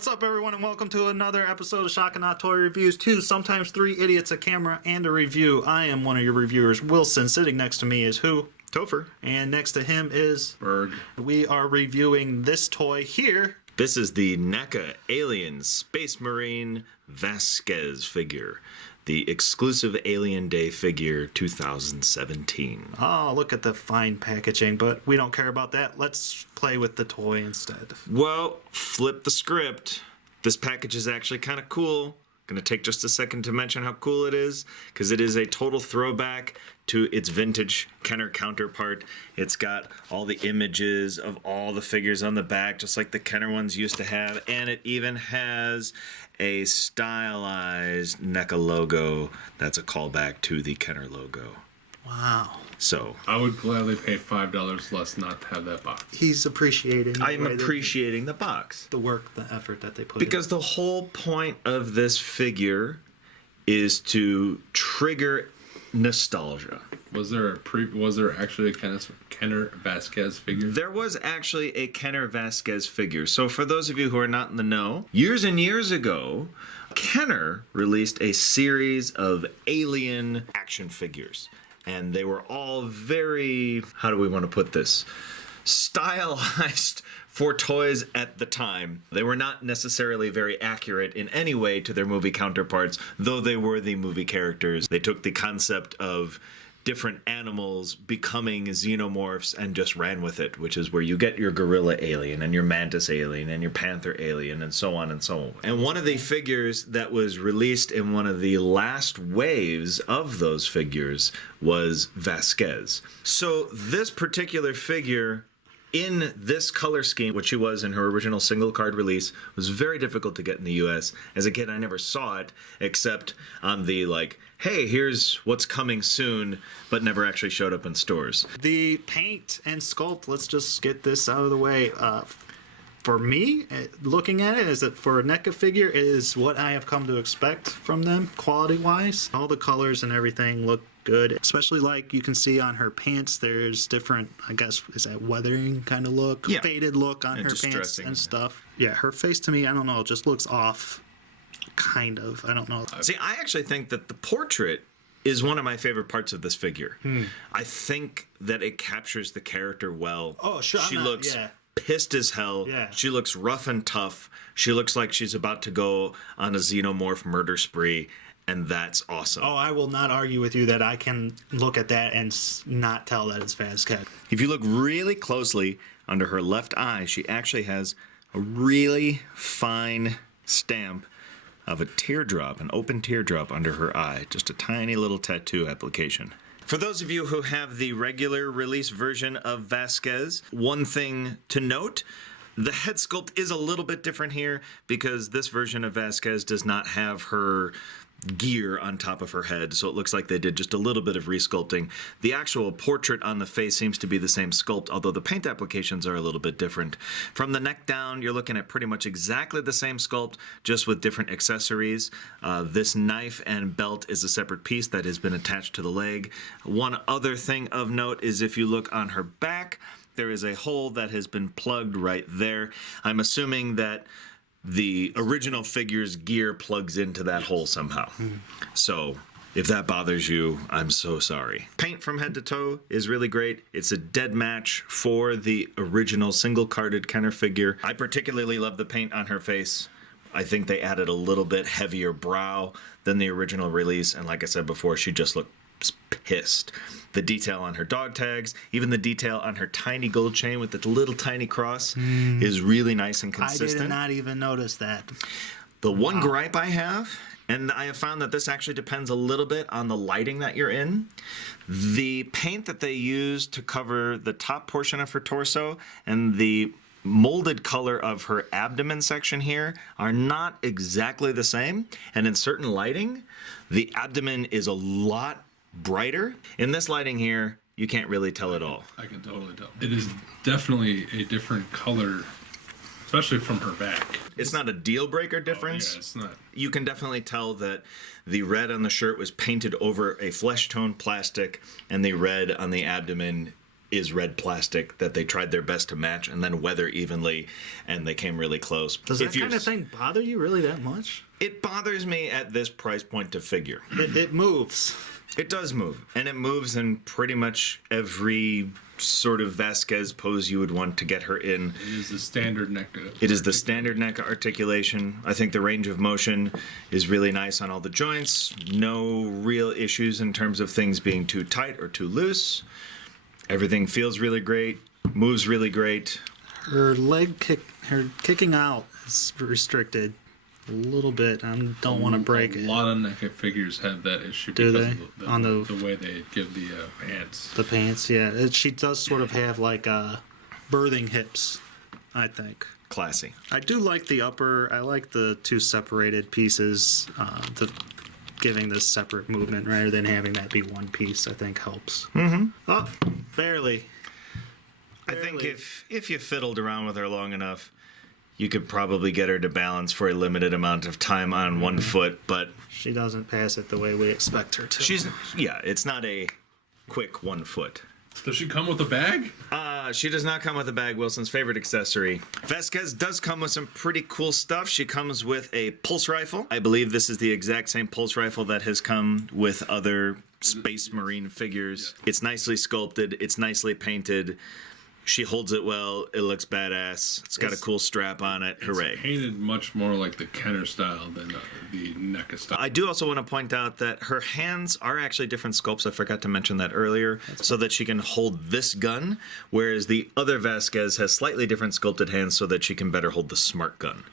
What's up, everyone, and welcome to another episode of Shock and Not Toy Reviews. 2, sometimes 3 idiots, a camera, and a review. I am one of your reviewers, Wilson. Sitting next to me is who? Topher. And next to him is Berg. We are reviewing this toy here. This is the Neca Aliens Space Marine Vasquez figure. The exclusive Alien Day figure 2017. Oh, look at the fine packaging, but we don't care about that. Let's play with the toy instead. Well, flip the script. This package is actually kind of cool. Gonna take just a second to mention how cool it is, because it is a total throwback to its vintage Kenner counterpart. It's got all the images of all the figures on the back, just like the Kenner ones used to have, and it even has a stylized Neca logo that's a callback to the Kenner logo. Wow. So I would gladly pay $5 less not to have that box. He's appreciating. I am appreciating the box. The work, the effort that they put Because the whole point of this figure is to trigger nostalgia. Was there actually a Kenner Vasquez figure? There was actually a Kenner Vasquez figure. So for those of you who are not in the know, years and years ago, Kenner released a series of alien action figures. And they were all very, how do we want to put this, stylized for toys at the time. They were not necessarily very accurate in any way to their movie counterparts, though they were the movie characters. They took the concept of different animals becoming xenomorphs and just ran with it, which is where you get your gorilla alien and your mantis alien and your panther alien and so on and so on. And one of the figures that was released in one of the last waves of those figures was Vasquez. So this particular figure in this color scheme, which she was in her original single card release, was very difficult to get in the US. As a kid, I never saw it except on the hey, here's what's coming soon, but never actually showed up in stores. The paint and sculpt, let's just get this out of the way. For me, looking at it, is that for a NECA figure is what I have come to expect from them, quality-wise. All the colors and everything look good, especially like you can see on her pants, there's different, I guess, is that weathering kind of look? Yeah. Faded look on her pants and stuff. Yeah, her face to me, I don't know, just looks off. Kind of. I don't know. See, I actually think that the portrait is one of my favorite parts of this figure. I think that it captures the character well. Oh, sure. She looks pissed as hell. Yeah. She looks rough and tough. She looks like she's about to go on a xenomorph murder spree, and that's awesome. Oh, I will not argue with you that I can look at that and not tell that it's Vasquez. If you look really closely under her left eye, she actually has a really fine stamp of a teardrop, an open teardrop under her eye. Just a tiny little tattoo application. For those of you who have the regular release version of Vasquez, one thing to note, the head sculpt is a little bit different here because this version of Vasquez does not have her gear on top of her head, so it looks like they did just a little bit of resculpting. The actual portrait on the face seems to be the same sculpt, although the paint applications are a little bit different. From the neck down, you're looking at pretty much exactly the same sculpt, just with different accessories. This knife and belt is a separate piece that has been attached to the leg. One other thing of note is if you look on her back, there is a hole that has been plugged right there. I'm assuming that the original figure's gear plugs into that hole somehow. So if that bothers you, I'm so sorry. Paint from head to toe is really great. It's a dead match for the original single-carded Kenner figure. I particularly love the paint on her face. I think they added a little bit heavier brow than the original release, and like I said before, she just looked pissed. The detail on her dog tags, even the detail on her tiny gold chain with the little tiny cross is really nice and consistent. I did not even notice that. The one gripe I have, and I have found that this actually depends a little bit on the lighting that you're in, the paint that they use to cover the top portion of her torso and the molded color of her abdomen section here are not exactly the same. And in certain lighting, the abdomen is a lot brighter. In this lighting here, you can't really tell at all. I can totally tell. It is definitely a different color, especially from her back. It's not a deal breaker difference. Yeah, it's not. You can definitely tell that the red on the shirt was painted over a flesh tone plastic, and the red on the abdomen is red plastic that they tried their best to match and then weather evenly, and they came really close. Does that kind of thing bother you really that much? It bothers me at this price point to figure. It moves. It does move, and it moves in pretty much every sort of Vasquez pose you would want to get her in. It is the standard Neca. It is the standard Neca articulation. I think the range of motion is really nice on all the joints. No real issues in terms of things being too tight or too loose. Everything feels really great, moves really great. Her kicking out is restricted a little bit. I don't want to break it. A lot of NECA figures have that issue Do because they? of the way they give the pants. The pants, yeah. She does sort of have like birthing hips, I think. Classy. I do like the upper. I like the two separated pieces. Giving this separate movement rather than having that be one piece, I think helps. Mm-hmm. Oh, barely. I think if you fiddled around with her long enough, you could probably get her to balance for a limited amount of time on one foot, but she doesn't pass it the way we expect her to. It's not a quick 1 foot. Does she come with a bag? She does not come with a bag, Wilson's favorite accessory. Vasquez does come with some pretty cool stuff. She comes with a pulse rifle. I believe this is the exact same pulse rifle that has come with other Space Marine figures. It's nicely sculpted. It's nicely painted. She holds it well. It looks badass. It's got a cool strap on it. Hooray. It's painted much more like the Kenner style than the NECA style. I do also want to point out that her hands are actually different sculpts. I forgot to mention that earlier. So that she can hold this gun, whereas the other Vasquez has slightly different sculpted hands so that she can better hold the smart gun.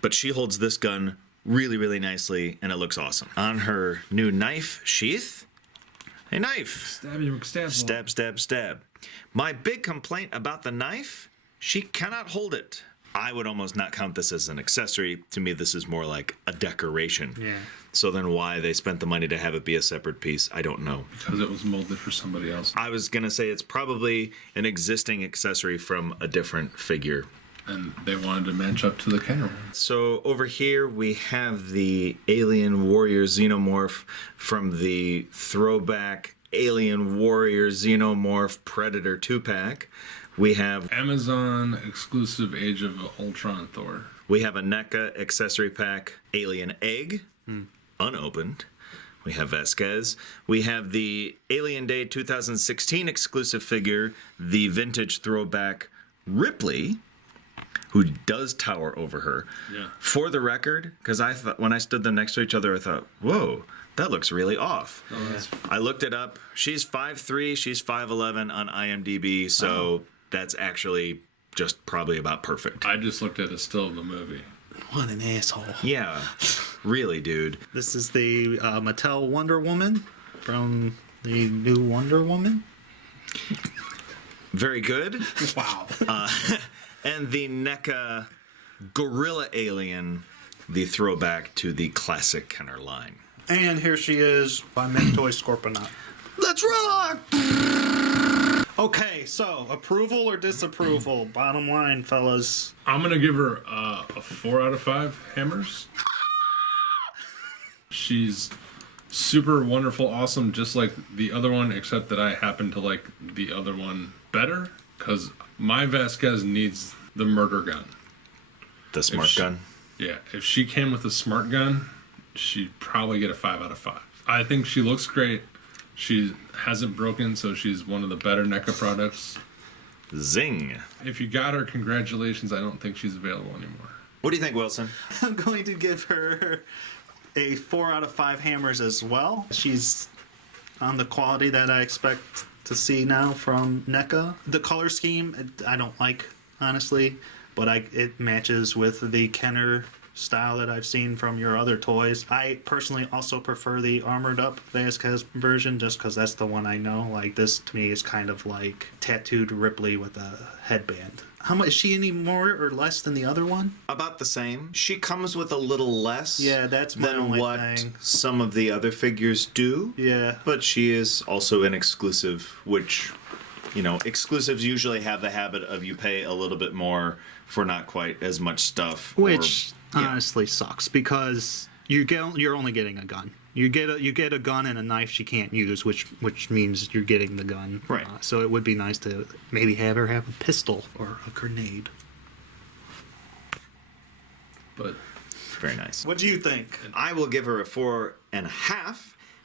But she holds this gun really, really nicely, and it looks awesome. On her new knife sheath, a knife. Stab, stab, stab. My big complaint about the knife, she cannot hold it. I would almost not count this as an accessory. To me, this is more like a decoration. Yeah. So then why they spent the money to have it be a separate piece, I don't know. Because it was molded for somebody else. I was going to say it's probably an existing accessory from a different figure. And they wanted to match up to the Kenner one. So over here we have the Alien Warrior Xenomorph from the throwback Alien Warrior Xenomorph Predator 2-pack. We have Amazon exclusive Age of Ultron Thor. We have a NECA accessory pack, Alien Egg, unopened. We have Vasquez. We have the Alien Day 2016 exclusive figure, the vintage throwback Ripley, who does tower over her. Yeah. For the record, because I thought when I stood them next to each other, I thought, whoa, that looks really off. I looked it up. She's 5'3", she's 5'11" on IMDb, so that's actually just probably about perfect. I just looked at a still of the movie. What an asshole. Yeah, really, dude. This is the Mattel Wonder Woman from the new Wonder Woman. Very good. Wow. And the NECA Gorilla Alien, the throwback to the classic Kenner line. And here she is by Toy Scorponaut. Let's rock! Okay, so approval or disapproval? Bottom line, fellas. I'm going to give her a 4 out of 5 hammers. She's super wonderful, awesome, just like the other one, except that I happen to like the other one better, because my Vasquez needs the murder gun. The smart gun? Yeah, if she came with a smart gun, she'd probably get a 5 out of 5. I think she looks great. She hasn't broken, so she's one of the better NECA products. Zing. If you got her, congratulations. I don't think she's available anymore. What do you think, Wilson? I'm going to give her a 4 out of 5 hammers as well. She's on the quality that I expect to see now from NECA. The color scheme, I don't like, honestly, but it matches with the Kenner style that I've seen from your other toys. I personally also prefer the armored up Vasquez version just because that's the one I know. Like, this to me is kind of like tattooed Ripley with a headband. How much is she any more or less than the other one? About the same. She comes with a little less that's my than only what thing. some of the other figures do. Yeah. But she is also an exclusive, which, you know, exclusives usually have the habit of you pay a little bit more for not quite as much stuff. Which honestly sucks because you're only getting a gun. You get a gun and a knife she can't use, which means you're getting the gun. Right. So it would be nice to maybe have her have a pistol or a grenade. But Very nice. What do you think? I will give her a 4.5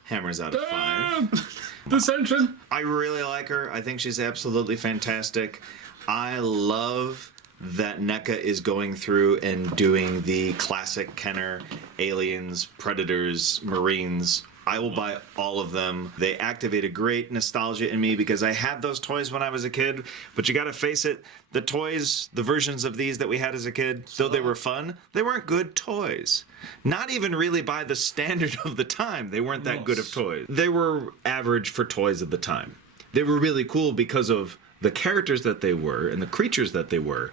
hammers out of 5. dissension. I really like her. I think she's absolutely fantastic. I love that Neca is going through and doing the classic Kenner Aliens, Predators, Marines. I will buy all of them. They activate a great nostalgia in me because I had those toys when I was a kid. But you gotta face it, the toys, the versions of these that we had as a kid, though they were fun, they weren't good toys. Not even really by the standard of the time. They weren't that good of toys. They were average for toys of the time. They were really cool because of the characters that they were and the creatures that they were.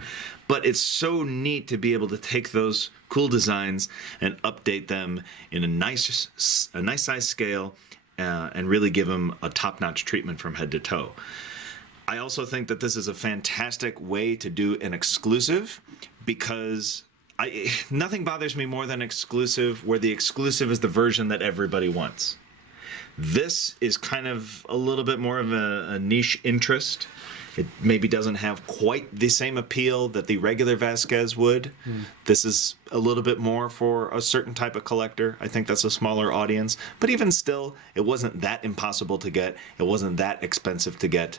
But it's so neat to be able to take those cool designs and update them in a nice size scale and really give them a top-notch treatment from head to toe. I also think that this is a fantastic way to do an exclusive because nothing bothers me more than exclusive where the exclusive is the version that everybody wants. This is kind of a little bit more of a niche interest. It maybe doesn't have quite the same appeal that the regular Vasquez would. This is a little bit more for a certain type of collector. I think that's a smaller audience. But even still, it wasn't that impossible to get. It wasn't that expensive to get.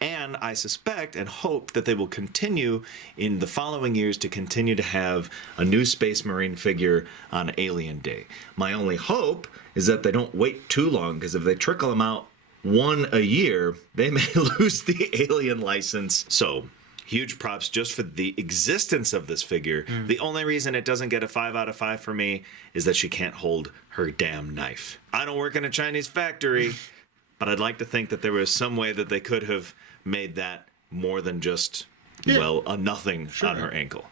And I suspect and hope that they will continue in the following years to continue to have a new Space Marine figure on Alien Day. My only hope is that they don't wait too long, because if they trickle them out one a year, they may lose the Alien license. So, huge props just for the existence of this figure. The only reason it doesn't get a 5 out of 5 for me is that she can't hold her damn knife. I don't work in a Chinese factory, but I'd like to think that there was some way that they could have made that more than just, well, a nothing on her ankle.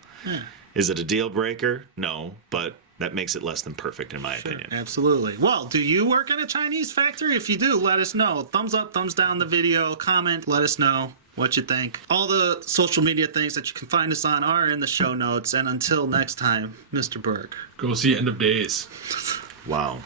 Is it a deal breaker? No, but that makes it less than perfect in my opinion. Absolutely. Well, do you work in a Chinese factory? If you do, let us know. Thumbs up, thumbs down the video, comment, let us know what you think. All the social media things that you can find us on are in the show notes. And until next time, Mr. Berg. Go see End of Days. Wow.